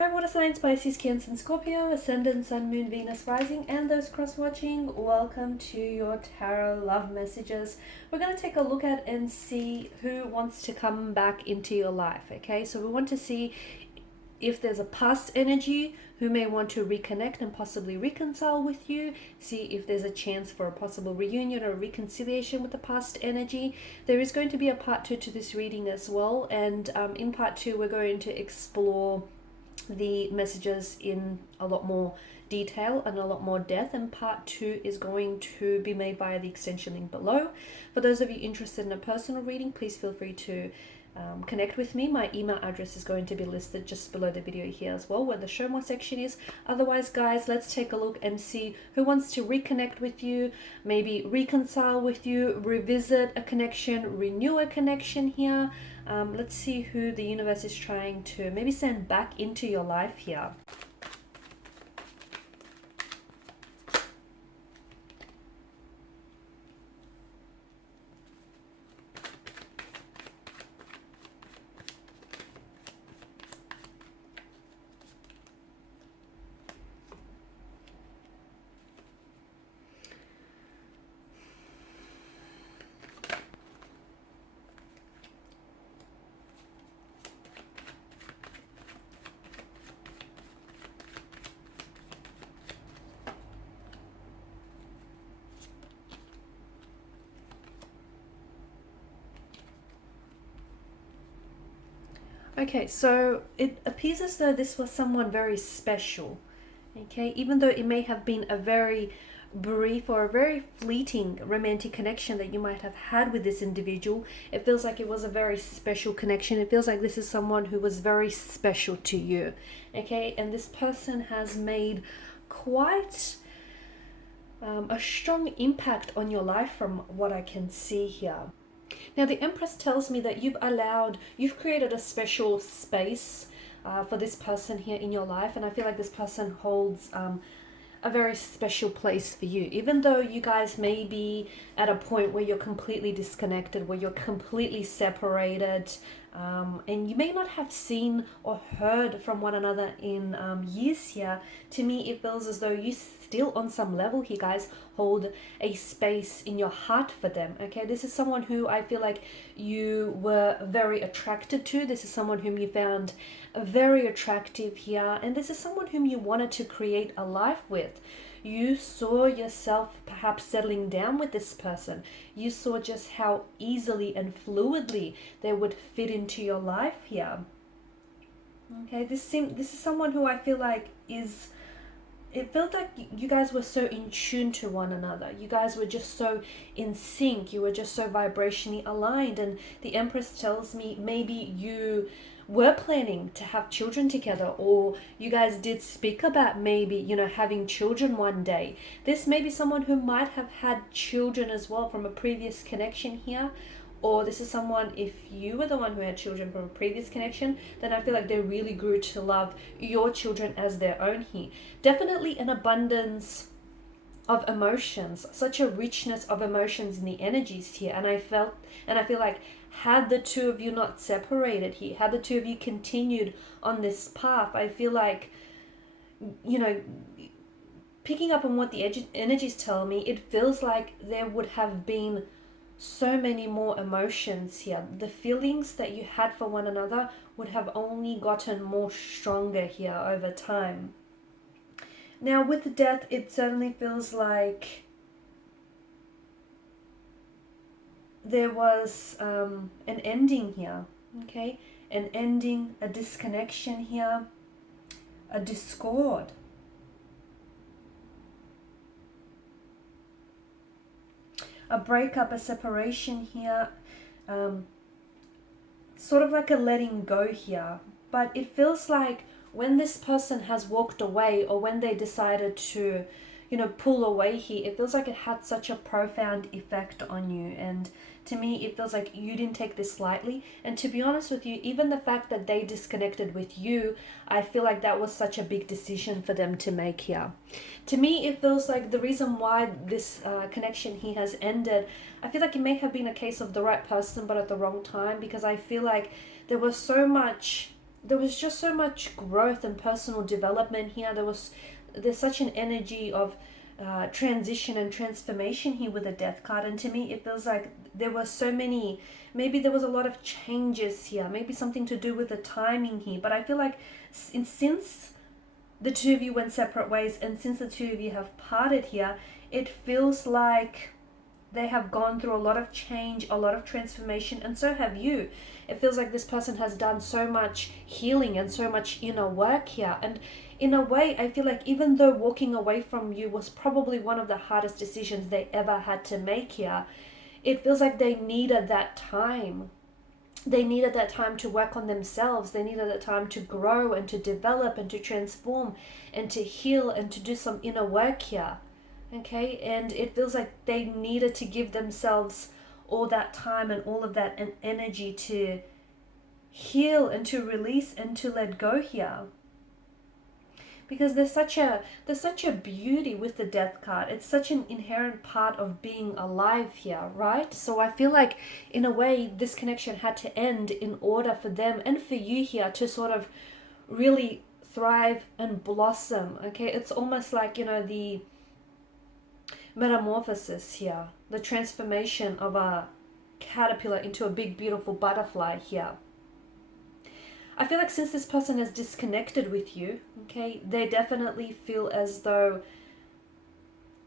Hi, water signs, Pisces, Cancer, and Scorpio, Ascendant, Sun, Moon, Venus, Rising, and those cross-watching. Welcome to your tarot love messages. We're going to take a look at and see who wants to come back into your life, okay? So we want to see if there's a past energy who may want to reconnect and possibly reconcile with you, see if there's a chance for a possible reunion or reconciliation with the past energy. There is going to be a part 2 to this reading as well, and in part 2 we're going to explore the messages in a lot more detail and a lot more depth, and part 2 is going to be made via the extension link below. For those of you interested in a personal reading, please feel free to connect with me. My email address is going to be listed just below the video here as well, where the show more section is. Otherwise, guys, let's take a look and see who wants to reconnect with you, maybe reconcile with you, revisit a connection, renew a connection here. Let's see who the universe is trying to maybe send back into your life here. Okay, so it appears as though this was someone very special, okay? Even though it may have been a very brief or a very fleeting romantic connection that you might have had with this individual, it feels like it was a very special connection. It feels like this is someone who was very special to you, okay? And this person has made quite a strong impact on your life from what I can see here. Now, the Empress tells me that you've created a special space for this person here in your life, and I feel like this person holds a very special place for you. Even though you guys may be at a point where you're completely disconnected, where you're completely separated, and you may not have seen or heard from one another in years here, to me it feels as though you still on some level here, guys, hold a space in your heart for them, okay? This is someone who I feel like you were very attracted to. This is someone whom you found very attractive here, and this is someone whom you wanted to create a life with. You saw yourself perhaps settling down with this person. You saw just how easily and fluidly they would fit into your life here. Okay, this is someone who I feel like is, it felt like you guys were so in tune to one another. You guys were just so in sync. You were just so vibrationally aligned. And the Empress tells me maybe you were planning to have children together, or you guys did speak about maybe, you know, having children one day. This may be someone who might have had children as well from a previous connection here. Or this is someone, if you were the one who had children from a previous connection, then I feel like they really grew to love your children as their own here. Definitely an abundance of emotions, such a richness of emotions in the energies here. And I feel like had the two of you not separated here, had the two of you continued on this path, I feel like, you know, picking up on what the energies tell me, it feels like there would have been so many more emotions here. The feelings that you had for one another would have only gotten more stronger here over time. Now, with death, it certainly feels like there was an ending here, okay? An ending, a disconnection here, a discord. A breakup, a separation here, sort of like a letting go here. But it feels like when this person has walked away, or when they decided to, you know, pull away here, it feels like it had such a profound effect on you. And to me, it feels like you didn't take this lightly. And to be honest with you, even the fact that they disconnected with you, I feel like that was such a big decision for them to make here. To me, it feels like the reason why this connection here has ended, I feel like it may have been a case of the right person but at the wrong time, because I feel like there was so much there was just so much growth and personal development here. There's such an energy of transition and transformation here with the Death card, and to me it feels like there were so many, maybe there was a lot of changes here, maybe something to do with the timing here, but I feel like since the two of you went separate ways and since the two of you have parted here, it feels like they have gone through a lot of change, a lot of transformation, and so have you. It feels like this person has done so much healing and so much inner work here. And in a way, I feel like even though walking away from you was probably one of the hardest decisions they ever had to make here, it feels like they needed that time. They needed that time to work on themselves. They needed that time to grow and to develop and to transform and to heal and to do some inner work here. Okay, and it feels like they needed to give themselves all that time and all of that energy to heal and to release and to let go here. Because there's such a beauty with the Death card. It's such an inherent part of being alive here, right? So I feel like in a way this connection had to end in order for them and for you here to sort of really thrive and blossom. Okay, it's almost like, you know, the metamorphosis here, the transformation of a caterpillar into a big beautiful butterfly here. I feel like since this person has disconnected with you, okay, they definitely feel as though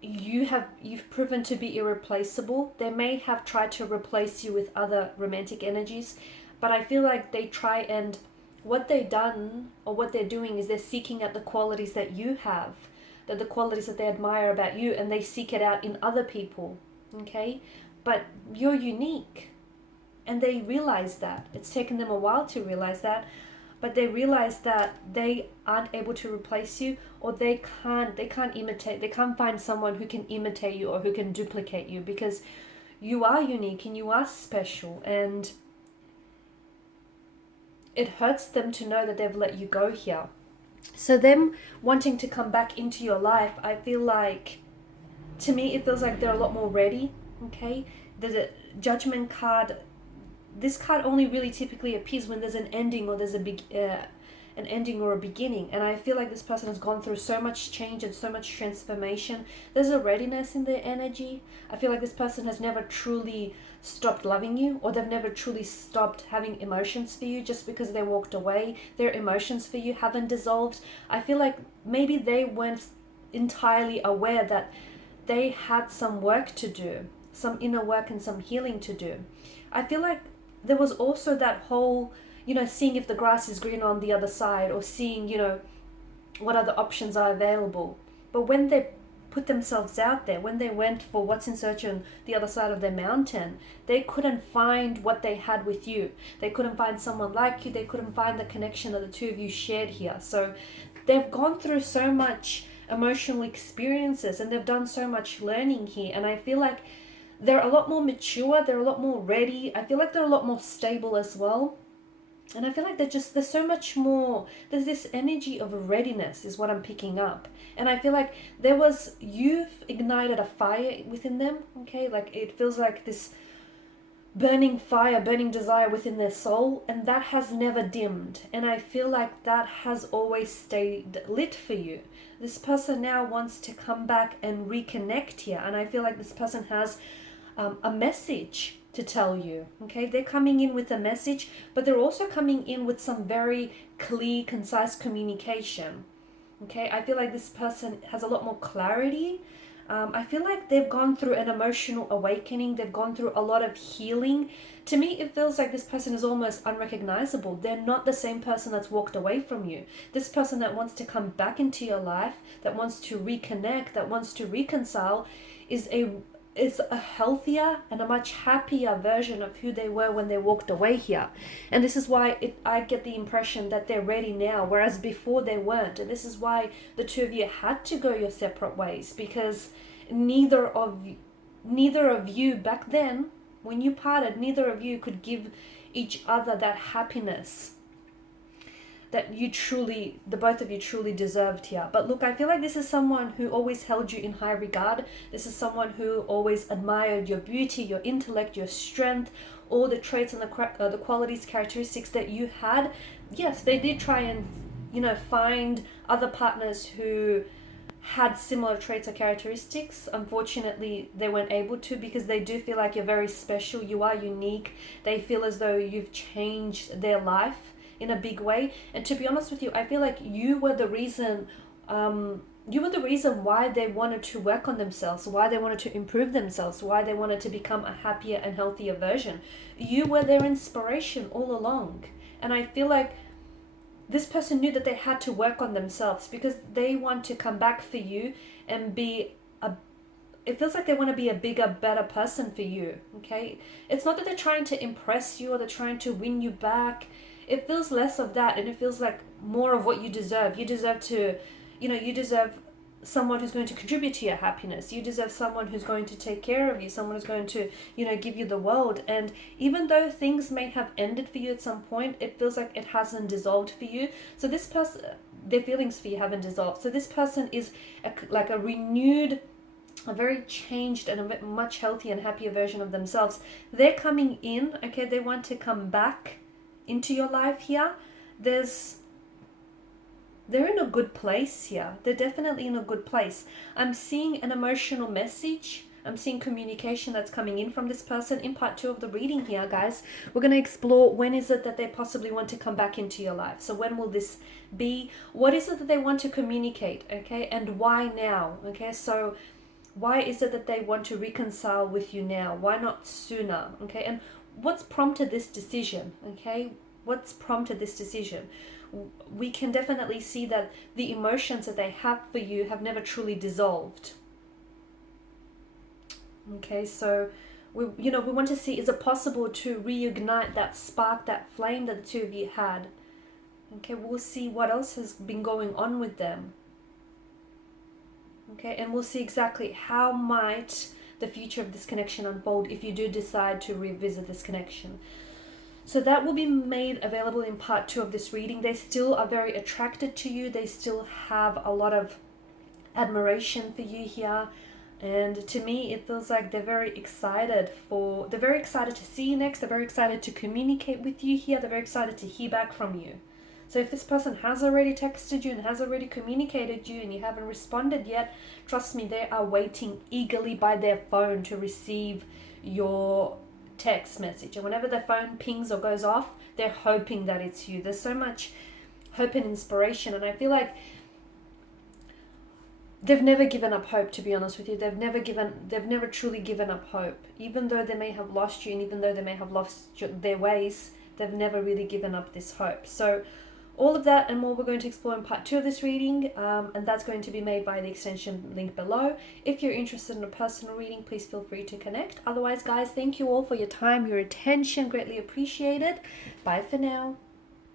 you've proven to be irreplaceable. They may have tried to replace you with other romantic energies, but I feel like they try, and what they've done or what they're doing is they're seeking out the qualities that you have, the qualities that they admire about you, and they seek it out in other people. Okay, but you're unique, and they realize that. It's taken them a while to realize that, but they realize that they aren't able to replace you, or they can't imitate, they can't find someone who can imitate you or who can duplicate you, because you are unique and you are special, and it hurts them to know that they've let you go here. So them wanting to come back into your life, I feel like, to me, it feels like they're a lot more ready, okay? The Judgment card, this card only really typically appears when there's an ending or there's an ending or a beginning. And I feel like this person has gone through so much change and so much transformation. There's a readiness in their energy. I feel like this person has never truly stopped loving you, or they've never truly stopped having emotions for you. Just because they walked away, their emotions for you haven't dissolved. I feel like maybe they weren't entirely aware that they had some work to do, some inner work and some healing to do. I feel like there was also that whole, you know, seeing if the grass is green on the other side, or seeing, you know, what other options are available. But when they put themselves out there, when they went for what's in search on the other side of the mountain, they couldn't find what they had with you. They couldn't find someone like you. They couldn't find the connection that the two of you shared here. So they've gone through so much emotional experiences, and they've done so much learning here. And I feel like they're a lot more mature. They're a lot more ready. I feel like they're a lot more stable as well. And I feel like there's so much more, there's this energy of readiness is what I'm picking up. And I feel like you've ignited a fire within them, okay? Like it feels like this burning fire, burning desire within their soul, and that has never dimmed. And I feel like that has always stayed lit for you. This person now wants to come back and reconnect here. And I feel like this person has a message to tell you, okay? They're coming in with a message, but they're also coming in with some very clear, concise communication, okay? I feel like this person has a lot more clarity. I feel like they've gone through an emotional awakening. They've gone through a lot of healing. To me, it feels like this person is almost unrecognizable. They're not the same person that's walked away from you. This person that wants to come back into your life, that wants to reconnect, that wants to reconcile, is a healthier and a much happier version of who they were when they walked away here. And this is why I get the impression that they're ready now, whereas before they weren't. And this is why the two of you had to go your separate ways, because neither of you back then, when you parted, neither of you could give each other that happiness that the both of you truly deserved here. But look, I feel like this is someone who always held you in high regard. This is someone who always admired your beauty, your intellect, your strength, all the traits and the qualities, characteristics that you had. yes, they did try and, find other partners who had similar traits or characteristics. Unfortunately, they weren't able to, because they do feel like you're very special, you are unique. They feel as though you've changed their life in a big way. And to be honest with you, I feel like you were the reason. You were the reason why they wanted to work on themselves, why they wanted to improve themselves, why they wanted to become a happier and healthier version. You were their inspiration all along. And I feel like this person knew that they had to work on themselves, because they want to come back for you and be a, it feels like they want to be a bigger, better person for you. Okay, it's not that they're trying to impress you or they're trying to win you back. It feels less of that, and it feels like more of what you deserve. You deserve to, you deserve someone who's going to contribute to your happiness. You deserve someone who's going to take care of you, someone who's going to, give you the world. And even though things may have ended for you at some point, it feels like it hasn't dissolved for you. So this person, their feelings for you haven't dissolved. So this person is like a renewed, a very changed and a much healthier and happier version of themselves. They're coming in, okay? They want to come back into your life here. They're in a good place here. They're definitely in a good place. I'm seeing an emotional message. I'm seeing communication that's coming in from this person. In part 2 of the reading here, guys, we're going to explore when is it that they possibly want to come back into your life. So when will this be? What is it that they want to communicate, okay? And why now, okay? So why is it that they want to reconcile with you now? Why not sooner, okay? And what's prompted this decision, okay? What's prompted this decision? We can definitely see that the emotions that they have for you have never truly dissolved. Okay, so we want to see, is it possible to reignite that spark, that flame that the two of you had? Okay, we'll see what else has been going on with them. Okay, and we'll see exactly how might the future of this connection unfold if you do decide to revisit this connection. So that will be made available in part 2 of this reading. They still are very attracted to you. They still have a lot of admiration for you here. And to me, it feels like they're very excited to see you next. They're very excited to communicate with you here. They're very excited to hear back from you. So if this person has already texted you and has already communicated you and you haven't responded yet, trust me, they are waiting eagerly by their phone to receive your text message. And whenever their phone pings or goes off, they're hoping that it's you. There's so much hope and inspiration, and I feel like they've never given up hope, to be honest with you. They've never truly given up hope. Even though they may have lost you, and even though they may have lost their ways, they've never really given up this hope. So all of that and more we're going to explore in part 2 of this reading, and that's going to be made by the extension link below. If you're interested in a personal reading, please feel free to connect. Otherwise, guys, thank you all for your time, your attention, greatly appreciated. Bye for now.